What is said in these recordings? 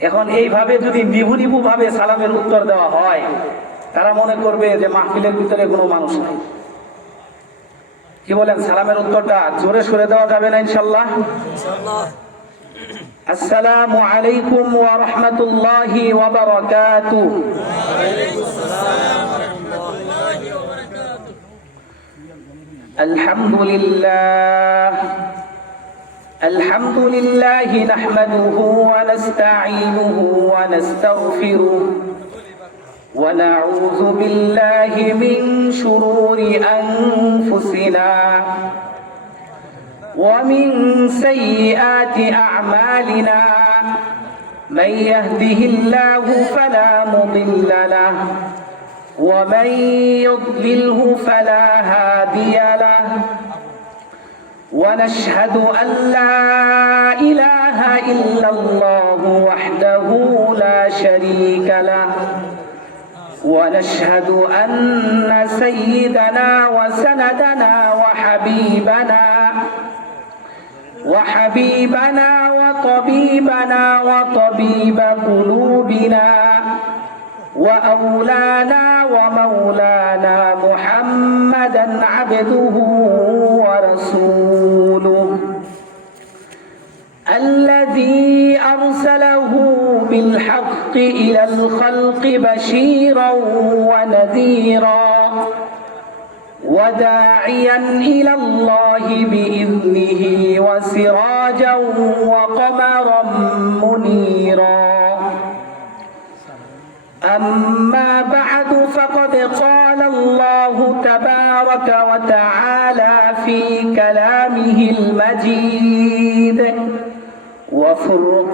এখন এইভাবে যদি নিভু নিভু ভাবে সালামের উত্তর দেওয়া হয়, তারা মনে করবে যে মাহফিলের ভিতরে কোনো মানুষ নাই। কি বলেন, সালামের উত্তরটা জোরে সরে দেওয়া যাবে না ইনশাল্লাহ? আসসালামু আলাইকুম ওয়া রাহমাতুল্লাহি ওয়া বারাকাতুহু। আলহামদুলিল্লাহ আলহামদুলিল্লাহি নাহমাদুহু ওয়া নাস্তাঈনুহু ওয়া নাস্তাগফিরুহু ওয়া নাউযু বিল্লাহি মিন শুরুরি আনফুসিনা ومن سيئات أعمالنا من يهده الله فلا مضل له ومن يضلله فلا هادي له ونشهد أن لا إله إلا الله وحده لا شريك له ونشهد أن سيدنا وسندنا وحبيبنا وطبيبنا وطبيب قلوبنا وأولانا ومولانا محمدا عبده ورسوله الذي أرسله بالحق إلى الخلق بشيرا ونذيرا وداعيا إلى الله بإذنه وسراجا وقمرا منيرا أما بعد فقد قال الله تبارك وتعالى في كلامه المجيد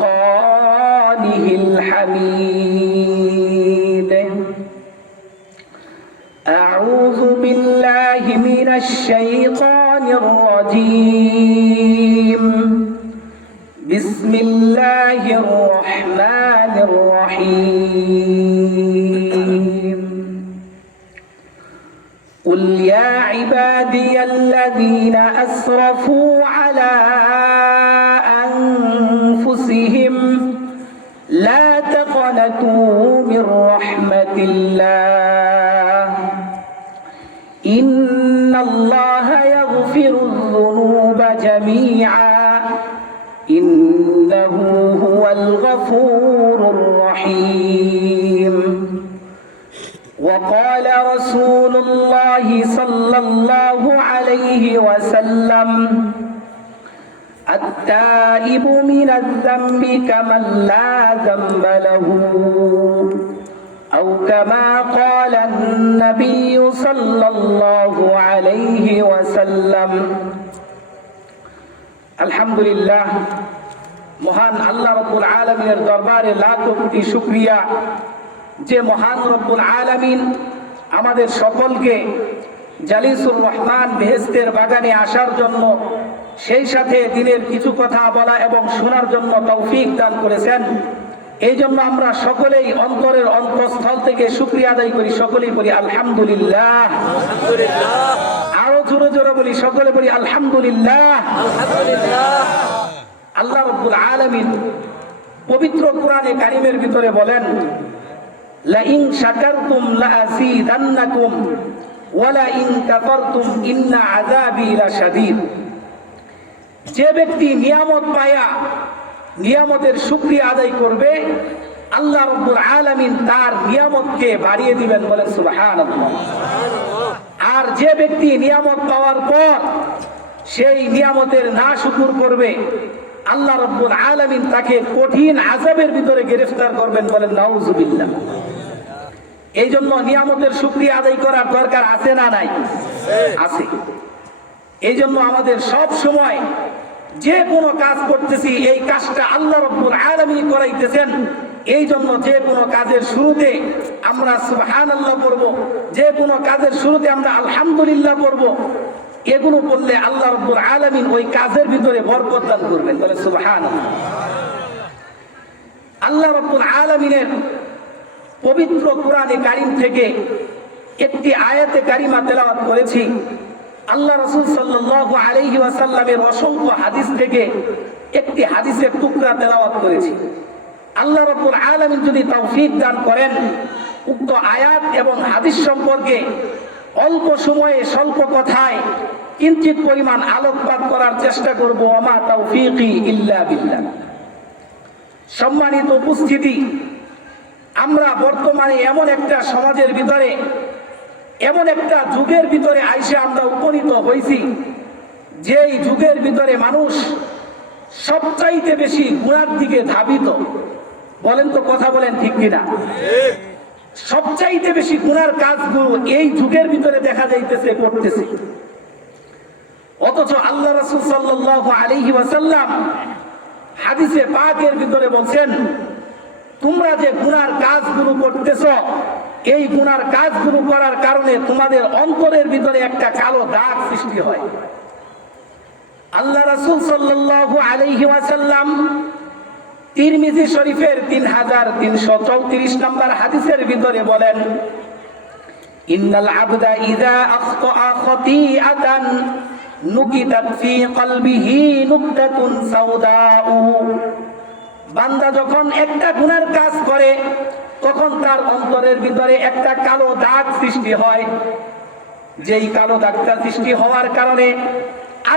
وفرقانه الحميد أعوذ بالله من الشيطان الرجيم بسم الله الرحمن الرحيم قل يا عبادي الذين أسرفوا على أنفسهم لا تقنطوا من رحمة الله إن الله يغفر الذنوب جميعا إنه هو الغفور الرحيم وقال رسول الله صلى الله عليه وسلم التائب من الذنب كمن لا ذنب له أو كما قال النبي صلى الله عليه وسلم আলহামদুলিল্লাহ, মহান আল্লাহ রব্বুল আলামিনের দরবারে লাখ কোটি শুকরিয়া যে মহান রব্বুল আলামিন আমাদের সকলকে জালিসুর রহমান বেহেশতের বাগানে আসার জন্য, সেই সাথে দিনের কিছু কথা বলা এবং শোনার জন্য তৌফিক দান করেছেন। এই জন্য আমরা সকলেই অন্তরের অন্তঃস্থল থেকে শুকরিয়া আদায় করি, সকলেই বলি আলহামদুলিল্লাহ। আরো জোরে জোরে বলি, সকলে বলি আলহামদুলিল্লাহ। আল্লাহ রাব্বুল আলামিন পবিত্র কোরআনে কারীমের ভিতরে বলেন, লা ইন শাকারতুম লা আযীদান্নাকুম ওয়া লা ইন কাফারতুম ইন্না আযাবি লাশাদীদ। যে ব্যক্তি নিয়ামত পায়া নিয়ামতের শুকরিয়া আদায় করবে, আল্লাহ রাব্বুল আলামিন তার নিয়ামতকে বাড়িয়ে দিবেন, বলেন সুবহানাল্লাহ। আর যে ব্যক্তি নিয়ামত পাওয়ার পর সেই নিয়ামতের নাশুকর করবে, আল্লাহ রাব্বুল আলামিন তাকে কঠিন আযাবের ভিতরে গ্রেফতার করবেন, বলেন নাউযুবিল্লাহ। এই জন্য নিয়ামতের শুকরিয়া আদায় করার দরকার আছে না নাই? আছে। এই জন্য আমাদের সব সময় যে কোনো কাজ করতেছি, এই কাজটা আল্লাহ রাব্বুল আলামিন করাইতেছেন। এই জন্য যে কোনো কাজের শুরুতে আমরা সুবহানাল্লাহ পড়ব, যে কোনো কাজের শুরুতে আমরা আলহামদুলিল্লাহ পড়ব। এগুলো বললে আল্লাহ রাব্বুল আলামিন ওই কাজের ভিতরে বরকত দান করবেন, বলে সুবহানাল্লাহ। আল্লাহ রাব্বুল আলামিনের পবিত্র কোরআনে কারীম থেকে একটি আয়াতে কারিমা তেলাওয়াত করেছি। আল্লাহ রাসূল সাল্লাল্লাহু আলাইহি ওয়াসাল্লামের অসংখ্য হাদিস থেকে একটি হাদিসের টুকরা তেলাওয়াত করেছি। আল্লাহ রাব্বুল আলামিন যদি তৌফিক দান করেন, উক্ত আয়াত এবং হাদিস সম্পর্কে অল্প সময়ে স্বল্প কথায় কিঞ্চিত পরিমাণ আলোকপাত করার চেষ্টা করব। ওমা তাওফীকি ইল্লা বিল্লাহ। সম্মানিত উপস্থিতি, আমরা বর্তমানে এমন একটা সমাজের ভিতরে, এমন একটা যুগের ভিতরে আইসে আমরা উপনীত হয়েছি, যেই যুগের ভিতরে মানুষ সবচাইতে বেশি গুনার দিকে ধাবিত। বলেন তো, কথা বলেন ঠিক কিনা? সবচাইতে বেশি গুনার কাজগুলো এই যুগের ভিতরে দেখা যাইতেছে, করতেছে। অথচ আল্লাহ রাসূল সাল্লাল্লাহু আলাইহি ওয়াসাল্লাম হাদিসে পাকের ভিতরে বলছেন, তোমরা যে গুনার কাজগুলো করতেছ, এই গুনার কাজগুলো করার কারণে তোমাদের অন্তরের ভিতরে একটা কালো দাগ সৃষ্টি হয়। আল্লাহ রাসূল সাল্লাল্লাহু আলাইহি ওয়াসাল্লাম তিরমিজি শরীফের 3334 নম্বর হাদিসের ভিতরে বলেন, ইন্নাল আবদা ইযা আখতা খাতিআতান নুকিতাত ফি কলবিহি নুকতাতুন সাওদাউ। বান্দা যখন একটা গুনার কাজ করে, তখন তার অন্তরের ভিতরে একটা কালো দাগ সৃষ্টি হয়। যেই কালো দাগটা সৃষ্টি হওয়ার কারণে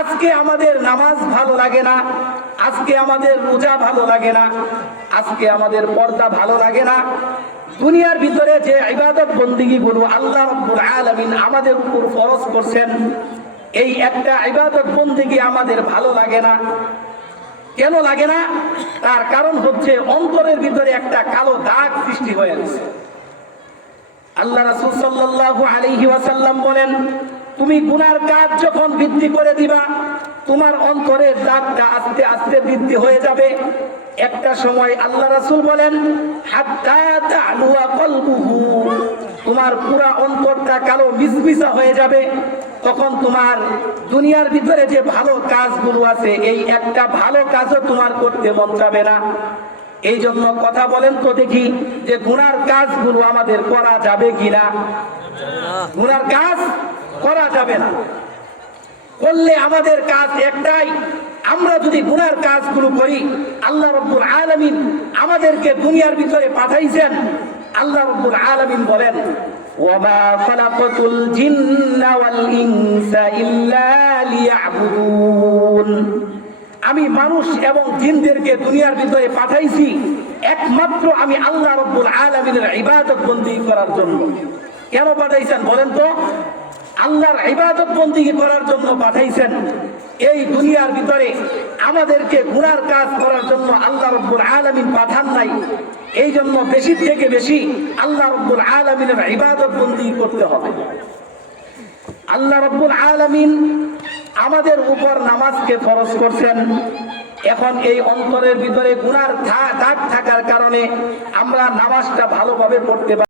আজকে আমাদের নামাজ ভালো লাগে না, আজকে আমাদের রোজা ভালো লাগে না, আজকে আমাদের পর্দা ভালো লাগে না। দুনিয়ার ভিতরে যে ইবাদত বন্দেগীগুলো আল্লাহ রাব্বুল আলামিন আমাদের উপর ফরজ করছেন, এই একটা ইবাদত বন্দেগী আমাদের ভালো লাগে না। কেন লাগে না? তার কারণ হচ্ছে অন্তরের ভিতরে একটা কালো দাগ সৃষ্টি হয়ে গেছে। আল্লাহ রাসূল সাল্লাল্লাহু আলাইহি ওয়াসাল্লাম বলেন, তুমি গুনার কাজ যখন বৃদ্ধি করে দিবা, তোমার অন্তরের দাগটা আস্তে আস্তে বৃদ্ধি হয়ে যাবে। একটা সময় আল্লাহ রাসূল বলেন, হাত্তা তা'লুয়া কলবুহু, তোমার পুরা অন্তরটা কালো মিসমিসা হয়ে যাবে। তখন তোমার দুনিয়ার ভিতরে যে ভালো কাজগুলো আছে, এই একটা ভালো কাজও তোমার করতে মন যাবে না। এই জন্য কথা বলেন তো দেখি, যে গুনার কাজগুলো আমাদের করা যাবে কিনা? গুনার কাজ করা যাবে না। করলে আমাদের কাজ একটাই, আমরা যদি গুনার কাজগুলো করি, আল্লাহ রাব্বুল আলামিন আমাদেরকে দুনিয়ার ভিতরে পাঠাইছেন। আল্লাহ রাব্বুল আলামিন বলেন, ওয়ামা খালাকাতুল জিন্না ওয়াল ইনসা ইল্লা লিয়াবুদুন। আমি মানুষ এবং জিনদেরকে দুনিয়ার ভিতরে পাঠাইছি একমাত্র আমি আল্লাহ রাব্বুল আলামিনের ইবাদত বন্দেগী করার জন্য। কেন পাঠাইছেন বলেন তো? আল্লাহর ইবাদত বন্দেগী করার জন্য পাঠাইছেন। এই দুনিয়ার ভিতরে আমাদেরকে গুনার কাজ করার জন্য আল্লাহ রাব্বুল আলামিন পাঠান নাই। এই জন্য বেশি থেকে বেশি আল্লাহ রাব্বুল আলামিনের ইবাদত বন্দেগী করতে হবে। আল্লাহ রাব্বুল আলামিন আমাদের উপর নামাজকে ফরজ করছেন। এখন এই অন্তরের ভিতরে গুনার দাগ থাকার কারণে আমরা নামাজটা ভালোভাবে পড়তে পারি।